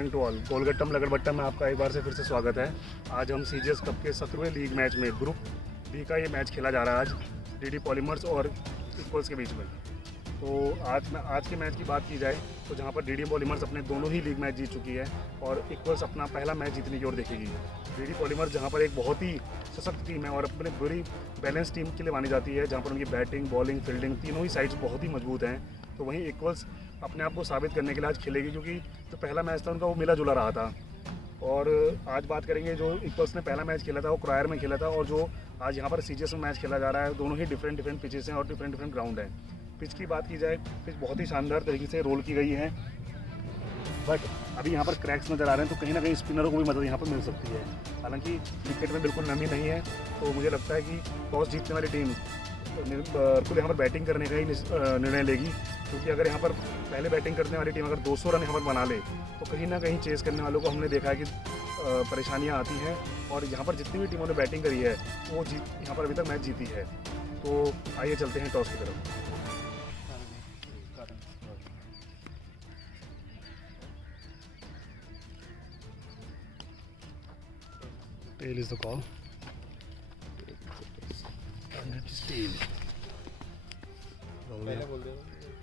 Morning to all. कोलगट्टम लगड़बट्टा में आपका एक बार से फिर से स्वागत है। आज हम सीजीएस कप के 17वें लीग मैच में ग्रुप बी का ये मैच खेला जा रहा है आज डीडी पॉलीमर्स और इक्वल्स के बीच में। तो आज के मैच की बात की जाए तो जहाँ पर डीडी पॉलीमर्स अपने दोनों ही लीग मैच जीत चुकी है और इक्वल्स अपना पहला मैच जीतने की ओर देखेगी। डीडी पॉलीमर्स जहाँ पर एक बहुत ही सशक्त टीम है और अपने बुरी बैलेंस टीम के लिए मानी जाती है, जहाँ पर उनकी बैटिंग, बॉलिंग, फील्डिंग तीनों ही साइड्स बहुत ही मजबूत हैं। तो वहीं इक्वल्स अपने आप को साबित करने के लिए आज खेलेगी, क्योंकि जो पहला मैच था उनका वो मिला जुला रहा था। और आज बात करेंगे जो इक्वल्स ने पहला मैच खेला था वो क्रायर में खेला था, और जो आज यहाँ पर सीजीएस में मैच खेला जा रहा है दोनों ही डिफरेंट पिचेस हैं और डिफरेंट ग्राउंड हैं। पिच की बात की जाए, पिच बहुत ही शानदार तरीके से रोल की गई है, बट अभी यहाँ पर क्रैक्स नज़र आ रहे हैं, तो कहीं ना कहीं स्पिनरों को भी मदद यहाँ पर मिल सकती है। हालांकि विकेट में बिल्कुल नमी नहीं है, तो मुझे लगता है कि टॉस जीतने वाली टीम बिल्कुल यहाँ पर बैटिंग करने का ही निर्णय लेगी, क्योंकि अगर यहाँ पर पहले बैटिंग करने वाली टीम अगर 200 रन यहाँ पर बना ले तो कहीं ना कहीं चेस करने वालों को हमने देखा है कि परेशानियाँ आती हैं। और यहाँ पर जितनी भी टीमों ने बैटिंग करी है वो यहाँ पर अभी तक मैच जीती है। तो आइए चलते हैं टॉस की तरफ। Tail is the call.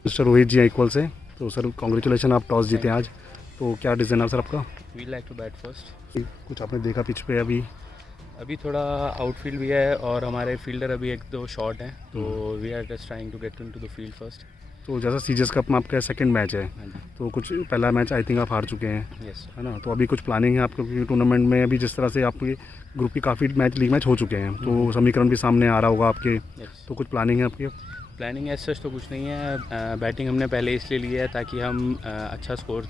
Mister Rohit ji equal से, तो सर कॉन्ग्रेचुलेशन, आप टॉस जीते आज। तो क्या डिसीजन है सर आपका? We like to bat first. कुछ आपने देखा पिच पे? अभी थोड़ा आउटफील्ड भी है और हमारे फील्डर अभी एक दो शॉट हैं, तो we are just trying to get into the field first. तो जैसा सीजीएस कप में आपका सेकंड मैच है, तो कुछ पहला मैच आई थिंक आप हार चुके हैं, यस है ना? तो अभी कुछ प्लानिंग है आपको, क्योंकि टूर्नामेंट में अभी जिस तरह से आपके ग्रुप की काफ़ी लीग मैच हो चुके हैं, तो समीकरण भी सामने आ रहा होगा आपके, तो कुछ प्लानिंग है आपकी? प्लानिंग एज सच तो कुछ नहीं है। बैटिंग हमने पहले इसलिए ली है ताकि हम अच्छा स्कोर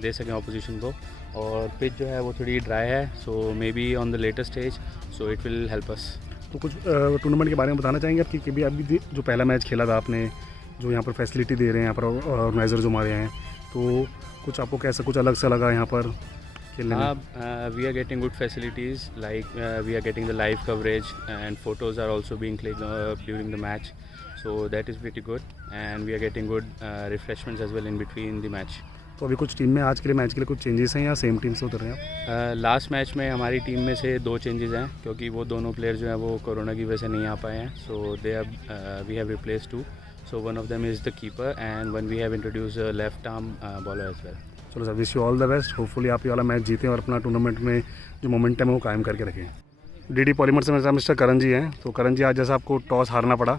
दे सकें ऑपोजिशन को, और पिच जो है वो थोड़ी ड्राई है, so maybe on the later stage, so it will help us. तो कुछ टूर्नामेंट के बारे में बताना चाहेंगे आपकी, कि अभी जो पहला मैच खेला था आपने, जो यहाँ पर फैसिलिटी दे रहे हैं यहाँ पर ऑर्गेनाइजर जो हमारे हैं, तो कुछ आपको कैसा कुछ अलग सा लगा यहाँ पर खेलने में? We are getting good facilities, like we are getting the live coverage and photos are also being clicked during the match, so that is pretty good, and we are getting good refreshments as well in between the match. तो अभी कुछ team में आज के लिए match के लिए कुछ चेंजेस हैं या सेम टीम से उतर रहे हैं आप? लास्ट मैच में हमारी टीम में से 2 चेंजेस हैं, क्योंकि वो दोनों प्लेयर जो हैं वो कोरोना की वजह से नहीं आ पाए हैं, so they we have replaced 2, so one of them is the keeper and one we have introduce left arm bowler as well. चलो sir, wish you all the best. Hopefully आप ये वाला मैच जीतें और अपना टूर्नामेंट में जो momentum है वो कायम करके रखें। डीडी पॉलीमर से मेरे साथ मिस्टर करण जी हैं। तो करण जी, आज जैसा आपको टॉस हारना पड़ा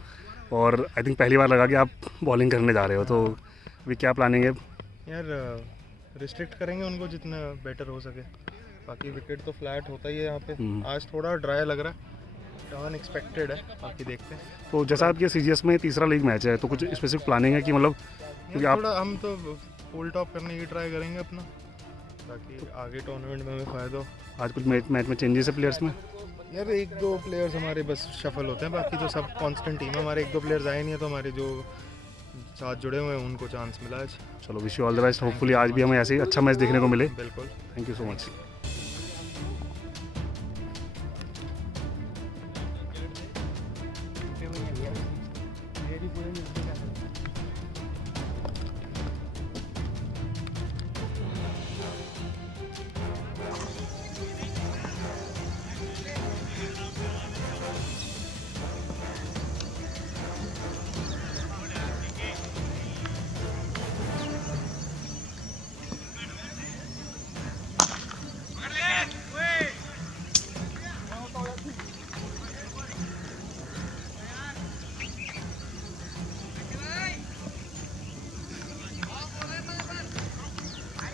और आई थिंक पहली बार लगा कि आप बॉलिंग करने जा रहे हो, तो अभी क्या प्लानिंग है? यार रिस्ट्रिक्ट करेंगे उनको जितना बेटर हो सके, बाकी विकेट तो फ्लैट होता ही है यहाँ पे। आज थोड़ा ड्राई लग रहा है, अनएक्सपेक्टेड है, बाकी देखते हैं। तो जैसा आपके सीजीएस में तीसरा लीग मैच है, तो कुछ स्पेसिफिक प्लानिंग है कि मतलब क्योंकि आप थोड़ा हम तो फुल टॉप करने की ट्राई करेंगे अपना, ताकि आगे टूर्नामेंट में हमें फ़ायदा हो। आज कुछ मैच में चेंजेस है प्लेयर्स में? यार 1-2 प्लेयर्स हमारे बस शफल होते हैं, बाकी तो सब कांस्टेंट टीम है। हमारे 1-2 प्लेयर्स आए नहीं है, तो हमारे जो साथ जुड़े हुए हैं उनको चांस मिला आज। चलो, wish you all the best. Hopefully आज भी हमें ऐसे ही अच्छा मैच देखने को मिले। बिल्कुल, थैंक यू सो मच।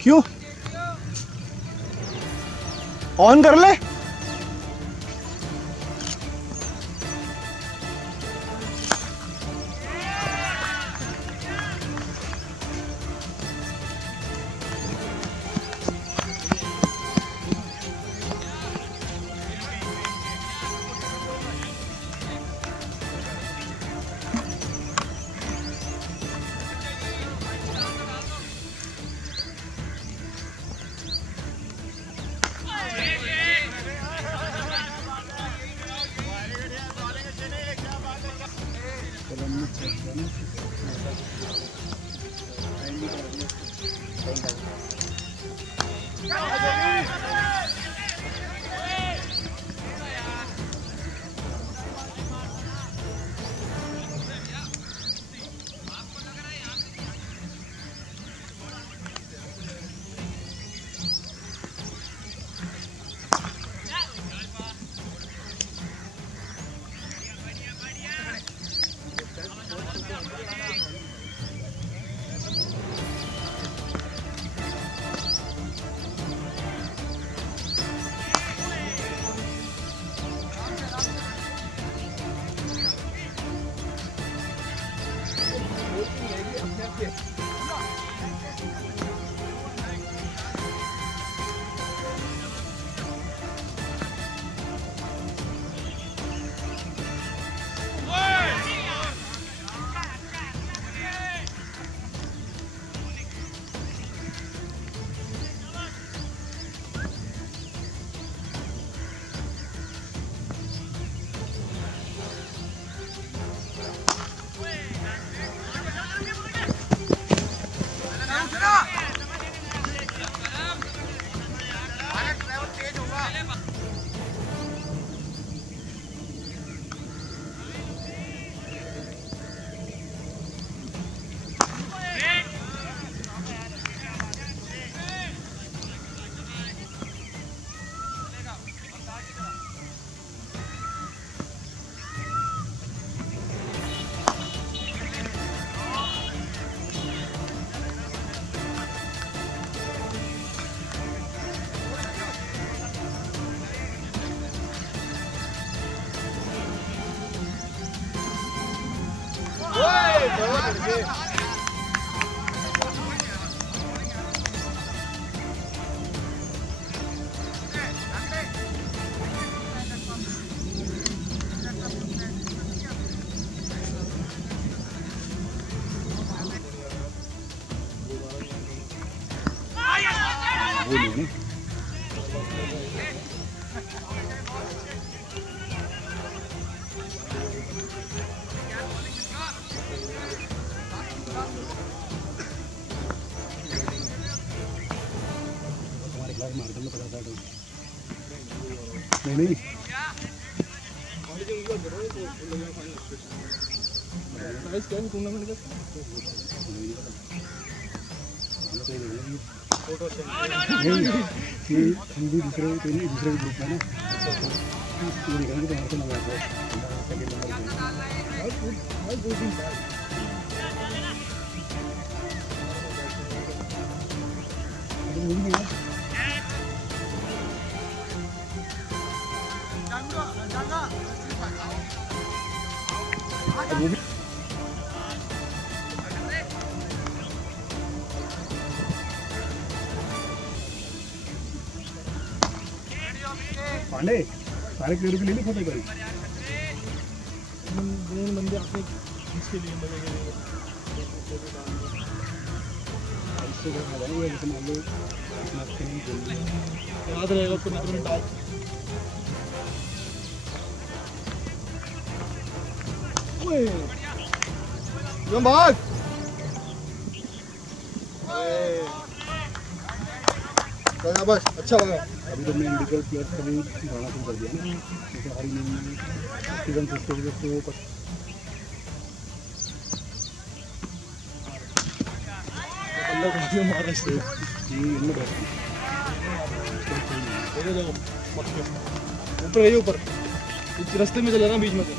क्यों ऑन कर ले? नहीं हम भी दूसरे ग्रुप में ना पांडे सारे प्लेयर के लिए फोटो करी बंदे आपने इसके लिए याद रहेगा तो भाग बस अच्छा लगा। अभी तो मैं इंडिविजुअल प्लेयर का भी गाना शुरू कर दिया ना, जैसे हरी सीजन 6 के वजह से वो अंदर काफी मारा से जी अंदर ऊपर है ऊपर रास्ते में चल रहा बीच में से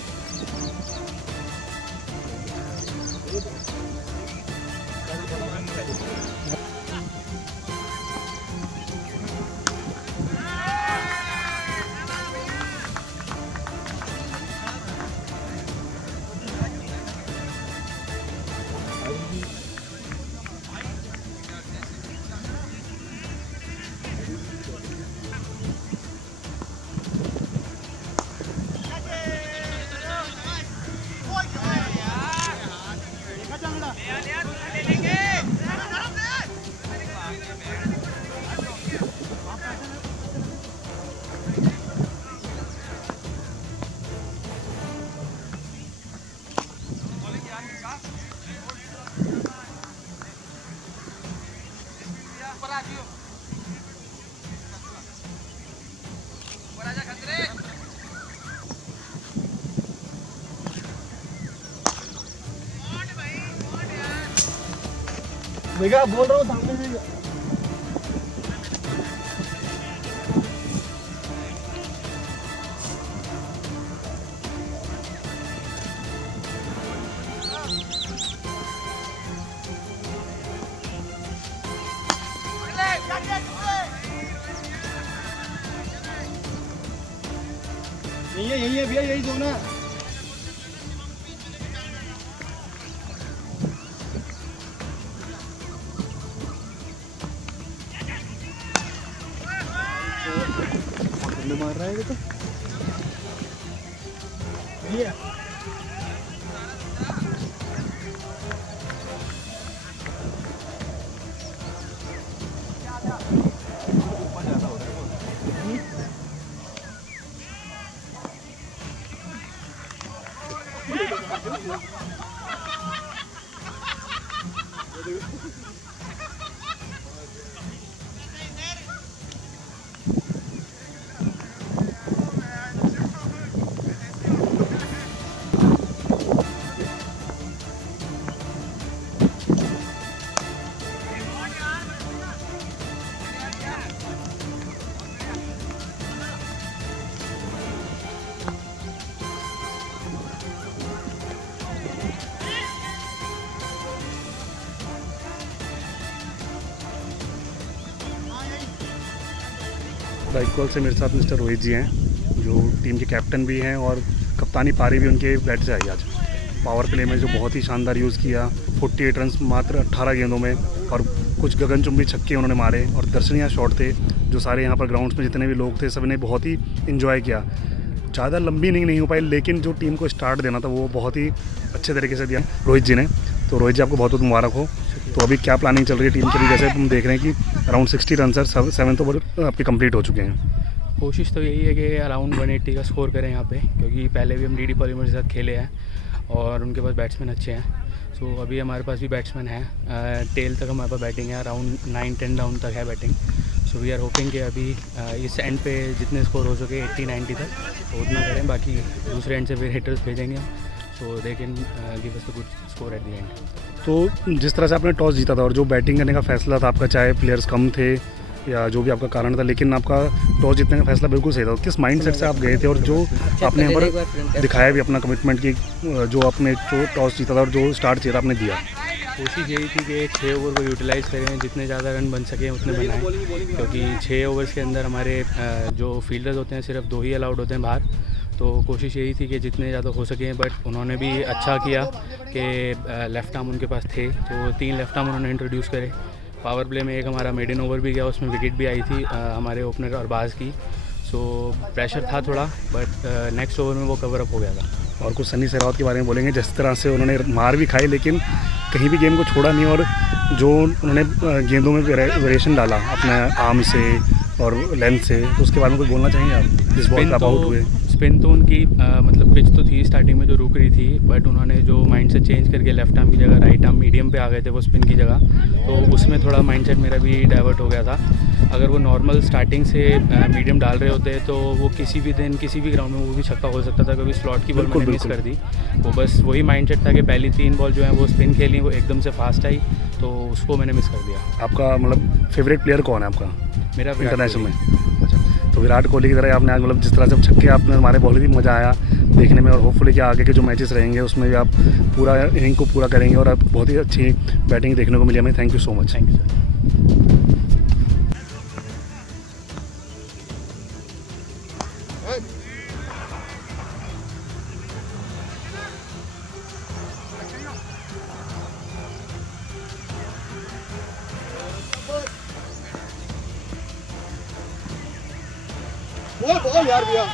भैया बोल रहा हूँ सामने से यही है भैया, यही जोन है। मार रहा है ये तो ये बाइक कॉल से मेरे साथ मिस्टर रोहित जी हैं, जो टीम के कैप्टन भी हैं और कप्तानी पारी भी उनके बैट से आई आज। पावर प्ले में जो बहुत ही शानदार यूज़ किया, 48 रन मात्र 18 गेंदों में, और कुछ गगनचुंबी छक्के उन्होंने मारे और दर्शनीय शॉट थे जो सारे यहाँ पर ग्राउंड्स में जितने भी लोग थे सबने बहुत ही इन्जॉय किया। ज़्यादा लंबी इनिंग नहीं हो पाई, लेकिन जो टीम को स्टार्ट देना था वो बहुत ही अच्छे तरीके से दिया रोहित जी ने। तो रोहित जी आपको बहुत बहुत मुबारक हो। तो अभी क्या प्लानिंग चल रही है टीम के लिए? जैसे हम देख रहे हैं कि around 60 run sir 7th over आपके कंप्लीट हो चुके हैं। कोशिश तो यही है कि अराउंड 180 का स्कोर करें यहाँ पे, क्योंकि पहले भी हम डीडी पॉलीमर के साथ खेले हैं और उनके पास बैट्समैन अच्छे हैं। सो अभी हमारे पास भी बैट्समैन है, टेल तक हमारे पास बैटिंग है, अराउंड 9-10 डाउन तक है batting. So we are hoping कि अभी इस एंड पे जितने स्कोर हो सके 80-90 तक तो उतना करें, बाकी दूसरे एंड से फिर हिटर्स भेजेंगे हम, so they can give us a good score at the end. तो जिस तरह से आपने टॉस जीता था और जो बैटिंग करने का फैसला था आपका, चाहे प्लेयर्स कम थे या जो भी आपका कारण था, लेकिन आपका टॉस जीतने का फैसला बिल्कुल सही था। किस माइंडसेट से आप गए थे और जो आपने यहाँ पर दिखाया भी अपना कमिटमेंट की, जो आपने जो टॉस जीता था और जो स्टार्ट चाहिए था आपने दिया? कोशिश यही थी कि 6 ओवर को यूटिलाइज़ करें, जितने ज़्यादा रन बन सकें उतने बनाएं, क्योंकि 6 ओवर्स के अंदर हमारे जो फील्डर्स होते हैं सिर्फ 2 ही अलाउड होते हैं बाहर। तो कोशिश यही थी कि जितने ज़्यादा हो सकें, बट उन्होंने भी अच्छा किया कि लेफ़्ट आर्म उनके पास थे तो 3 लेफ़्ट आर्म उन्होंने इंट्रोड्यूस करे। पावर प्ले में एक हमारा मेडन ओवर भी गया, उसमें विकेट भी आई थी हमारे ओपनर अरबाज़ की। सो प्रेशर था थोड़ा, बट नेक्स्ट ओवर में वो कवर अप हो गया था। और कुछ सनी सहरावत के बारे में बोलेंगे, जिस तरह से उन्होंने मार भी खाई लेकिन कहीं भी गेम को छोड़ा नहीं, और जो उन्होंने गेंदों में वेरिएशन डाला अपने आर्म से और लेंथ से, तो उसके बारे में कुछ बोलना चाहेंगे आप? जिस बॉल आप आउट हुए, स्पिन तो उनकी मतलब पिच तो थी स्टार्टिंग में जो रुक रही थी, बट उन्होंने जो माइंड से चेंज करके लेफ्ट आर्म की जगह राइट आर्म मीडियम पे आ गए थे वो स्पिन की जगह, तो उसमें थोड़ा माइंडसेट मेरा भी डाइवर्ट हो गया था। अगर वो नॉर्मल स्टार्टिंग से मीडियम डाल रहे होते तो वो किसी भी दिन किसी भी ग्राउंड में वो भी छक्का हो सकता था, क्योंकि स्लॉट की बॉल मैंने मिस कर दी। वो बस वही माइंडसेट था कि पहली 3 बॉल जो है वो स्पिन खेली, वो एकदम से फास्ट आई, तो उसको मैंने मिस कर दिया। आपका मतलब फेवरेट प्लेयर कौन है आपका मेरा इंटरनेशनल में? अच्छा, तो विराट कोहली की तरह आपने आज मतलब जिस तरह से छक्के आपने हमारे बहुत ही मज़ा आया देखने में, और होपफुली कि आगे के जो मैचेस रहेंगे उसमें भी आप पूरा इनिंग को पूरा करेंगे और आप बहुत ही अच्छी बैटिंग देखने को मिली हमें। Thank you so much. Thank you sir. बोल यार भैया।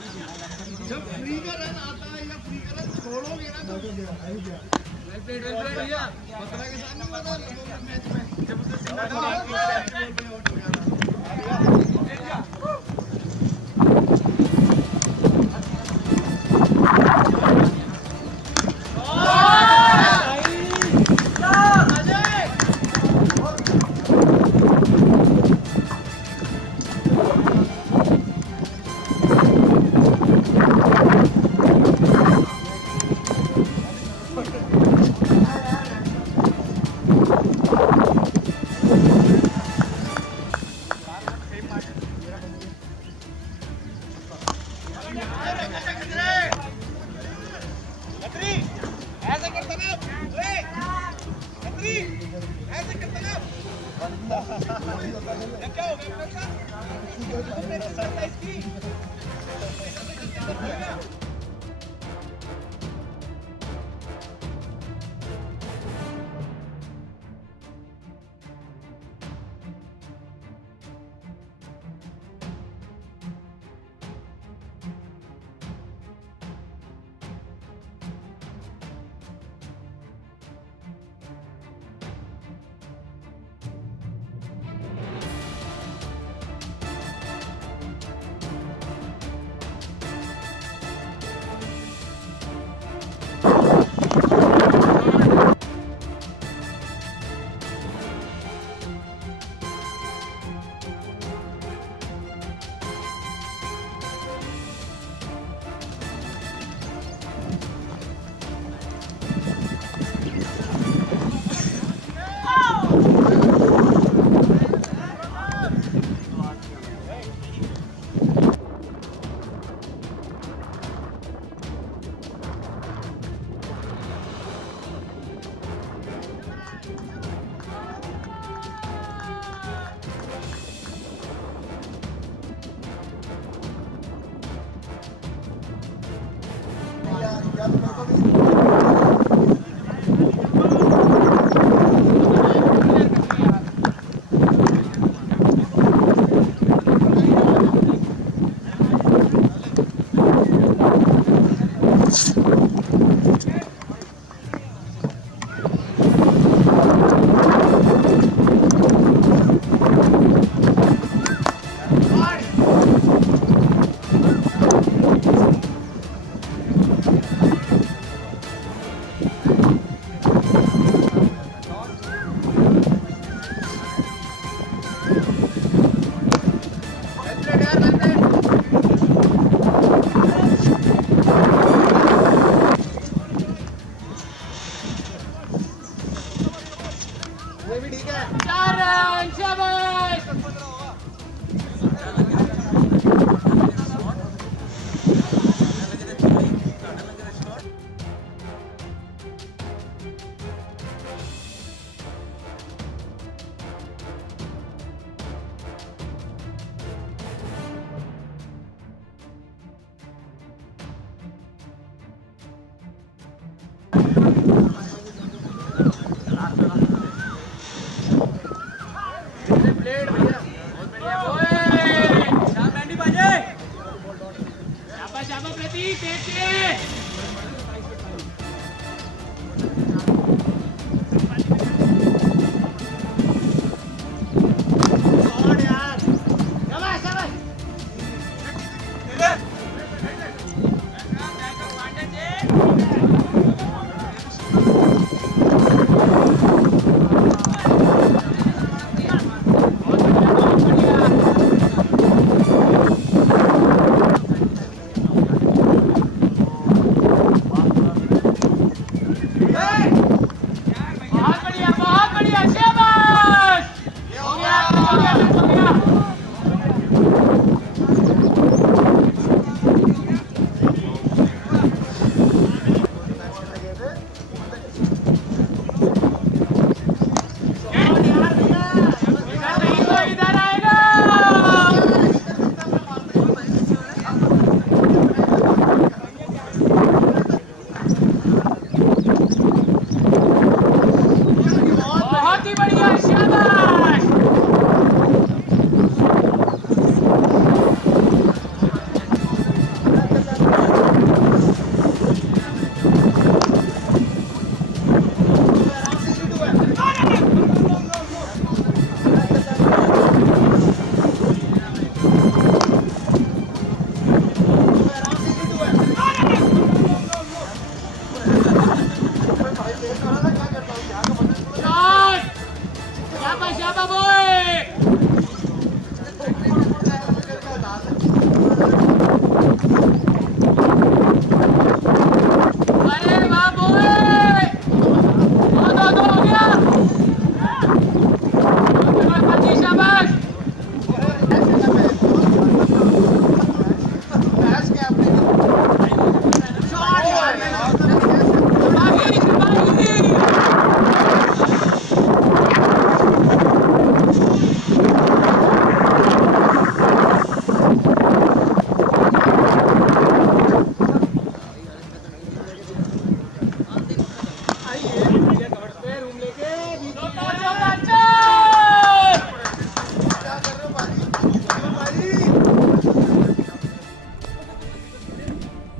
जब फ्री का रन आता है या फ्री का रन छोड़ोगे ना तो वेल प्लेड भैया बकरा के साथ नहीं होता मैच में जब उसे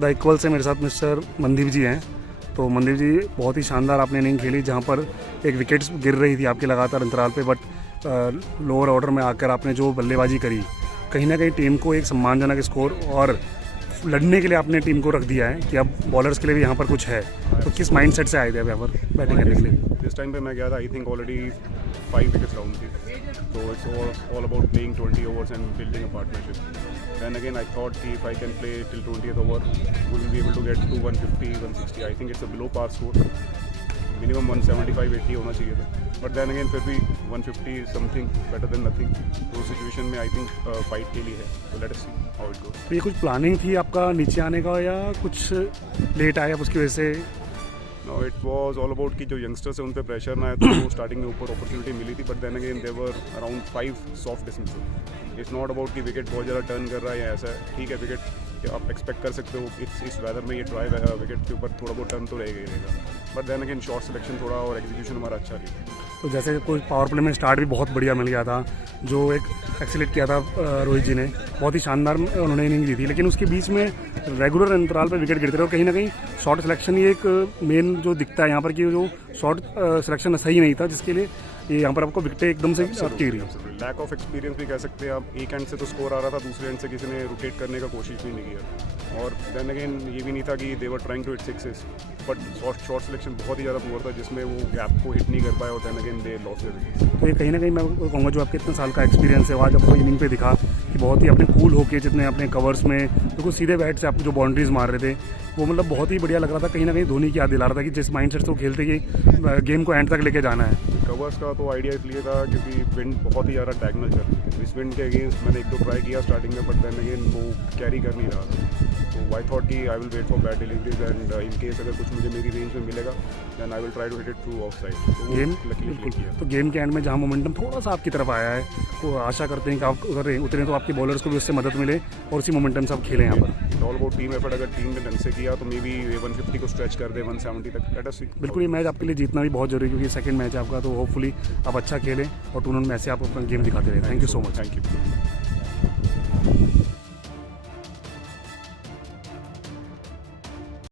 द इक्वल से मेरे साथ मिस्टर मनदीप जी हैं। तो मनदीप जी, बहुत ही शानदार आपने इनिंग खेली, जहाँ पर एक विकेट गिर रही थी आपके लगातार अंतराल पे, बट लोअर ऑर्डर में आकर आपने जो बल्लेबाजी करी, कहीं ना कहीं टीम को एक सम्मानजनक स्कोर और लड़ने के लिए आपने टीम को रख दिया है कि अब बॉलर्स के लिए भी यहाँ पर कुछ है। तो किस माइंडसेट से आए थे अब यहाँ पर बैटिंग करने के लिए? जिस टाइम पे मैं गया था, I think already 5 wickets down थी, तो it's all about playing 20 overs and building a partnership. Then again, I thought if I can play till 20th over, we'll be able to get to 150, 160. I think it's a below par score. Minimum 175, 80 होना चाहिए था. But then again, फिर भी 150 is something better than nothing. तो situation में I think fight के लिए है. So let us see how it goes. तो ये कुछ प्लानिंग थी आपका नीचे आने का, या कुछ लेट आया उसकी वजह से? No, it was all about कि जो यंगस्टर्स है उन पे प्रेशर ना आए, तो वो स्टार्टिंग में ऊपर अपॉर्चुनिटी मिली थी, but then again there were around 5 soft dismissal. It's not about कि विकेट बहुत ज़्यादा टर्न कर रहा है या ऐसा है. ठीक है, विकेट आप एक्सपेक्ट कर सकते हो इस वेदर में ये ट्राई विकेट के ऊपर थोड़ा बहुत टर्न तो रहेगा ही रहेगा, but then again shot selection थोड़ा और एग्जीक्यूशन हमारा अच्छा रही. तो जैसे कोई पावर प्ले में स्टार्ट भी बहुत बढ़िया मिल गया था, जो एक एक्सीलेट किया था रोहित जी ने, बहुत ही शानदार उन्होंने इनिंग दी थी, लेकिन उसके बीच में रेगुलर अंतराल पर विकेट गिरते रहे, और कहीं ना कहीं शॉर्ट सिलेक्शन ही एक मेन जो दिखता है यहाँ पर कि जो शॉर्ट सिलेक्शन सही नहीं था, जिसके लिए ये यहाँ पर आपको विकेटें एकदम से आपकी गिरी. लैक ऑफ एक्सपीरियंस भी कह सकते हैं आप. एक एंड से तो स्कोर आ रहा था, दूसरे एंड से किसी ने रोटेट करने का कोशिश भी नहीं किया, और देन अगेन ये भी नहीं था कि they were trying to hit sixes, but shot selection बहुत ही ज़्यादा पुअर था, जिसमें वो गैप को हिट नहीं कर पाए, और then again they lose their wickets. तो ये कहीं ना कहीं मैं कहूँगा जो आपके इतने साल का एक्सपीरियंस है, वो आज आपको इनिंग पे दिखा कि बहुत ही अपने कूल होके जितने अपने कवर्स में बिल्कुल सीधे बैट से आप जो बाउंड्रीज मार रहे थे, वो मतलब बहुत ही बढ़िया लग रहा था. कहीं ना कहीं धोनी की याद दिला रहा था कि जिस माइंडसेट से वो खेलते कि गेम को एंड तक लेके जाना है. कवर्स का तो आइडिया इसलिए था क्योंकि विंड बहुत ही ज़्यादा डायगोनल चल रही है. इस विंड के अगेंस्ट मैंने 1-2 ट्राई किया स्टार्टिंग में, बट देन अगेन वो कैरी कर नहीं रहा था. तो आई थॉट कि I will wait for bad deliveries, and in case अगर कुछ मुझे मेरी रेंज में मिलेगा then I will try to hit it through off side. तो गेम लकीली बिल्कुल. किया. तो गेम के एंड में जहाँ मोमेंटम थोड़ा सा आपकी तरफ आया है, तो आशा करते हैं कि आप उतरे तो आपके बॉलर्स को भी उससे मदद मिले और उसी मोमेंटम से आप खेलें यहाँ पर. All about team effort. अगर टीम ने ढंग से किया तो मे बी 150 को स्ट्रेच कर दे 170 तक. लेट अस सी. बिल्कुल, ये मैच आपके लिए जीतना भी बहुत जरूरी है, क्योंकि सेकंड मैच है आपका, तो होपफुली आप अच्छा खेलें और टूर्नामेंट में ऐसे आप अपना गेम दिखाते रहें. Thank you so much. Thank you.